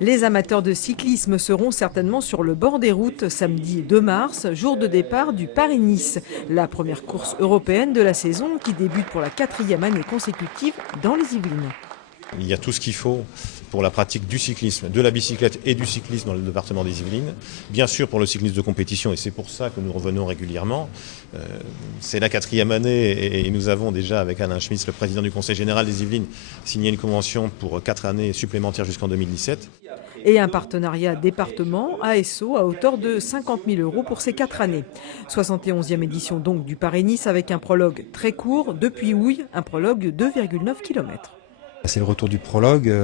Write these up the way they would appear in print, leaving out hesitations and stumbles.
Les amateurs de cyclisme seront certainement sur le bord des routes samedi 2 mars, jour de départ du Paris-Nice, la première course européenne de la saison qui débute pour la 4e année consécutive dans les Yvelines. Il y a tout ce qu'il faut pour la pratique du cyclisme, de la bicyclette et du cyclisme dans le département des Yvelines. Bien sûr pour le cyclisme de compétition, et c'est pour ça que nous revenons régulièrement. C'est la 4e année et nous avons déjà, avec Alain Schmitz, le président du Conseil général des Yvelines, signé une convention pour 4 années supplémentaires jusqu'en 2017. Et un partenariat département-ASO à hauteur de 50 000 € pour ces 4 années. 71e édition donc du Paris-Nice avec un prologue très court depuis Houille, un prologue de 2,9 km. C'est le retour du prologue,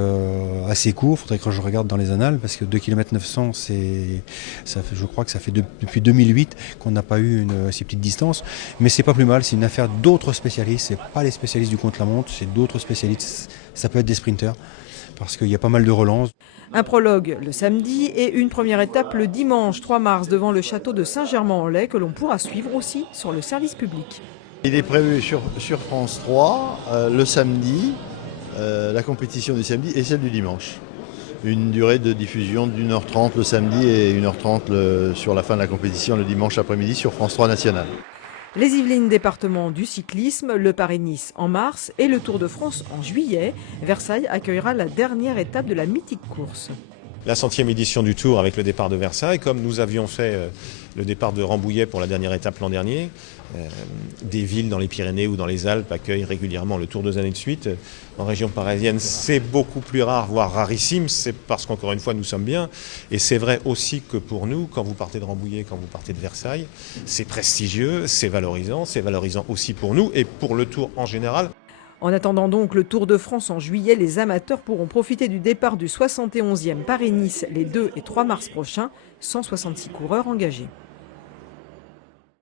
assez court, il faudrait que je regarde dans les annales, parce que 2 km 900, je crois que ça fait depuis 2008 qu'on n'a pas eu une si petite distance, mais c'est pas plus mal, c'est une affaire d'autres spécialistes, c'est pas les spécialistes du contre-la-montre, c'est d'autres spécialistes, ça peut être des sprinters, parce qu'il y a pas mal de relances. Un prologue le samedi et une première étape le dimanche 3 mars devant le château de Saint-Germain-en-Laye que l'on pourra suivre aussi sur le service public. Il est prévu sur France 3 le samedi. La compétition du samedi et celle du dimanche. Une durée de diffusion d'1h30 le samedi et 1h30 sur la fin de la compétition le dimanche après-midi sur France 3 National. Les Yvelines, département du cyclisme, le Paris-Nice en mars et le Tour de France en juillet. Versailles accueillera la dernière étape de la mythique course. La 100e édition du Tour avec le départ de Versailles, comme nous avions fait le départ de Rambouillet pour la dernière étape l'an dernier. Des villes dans les Pyrénées ou dans les Alpes accueillent régulièrement le Tour 2 années de suite. En région parisienne, c'est beaucoup plus rare, voire rarissime, c'est parce qu'encore une fois, nous sommes bien. Et c'est vrai aussi que pour nous, quand vous partez de Rambouillet, quand vous partez de Versailles, c'est prestigieux, c'est valorisant aussi pour nous et pour le Tour en général. En attendant donc le Tour de France en juillet, les amateurs pourront profiter du départ du 71e Paris-Nice les 2 et 3 mars prochains, 166 coureurs engagés.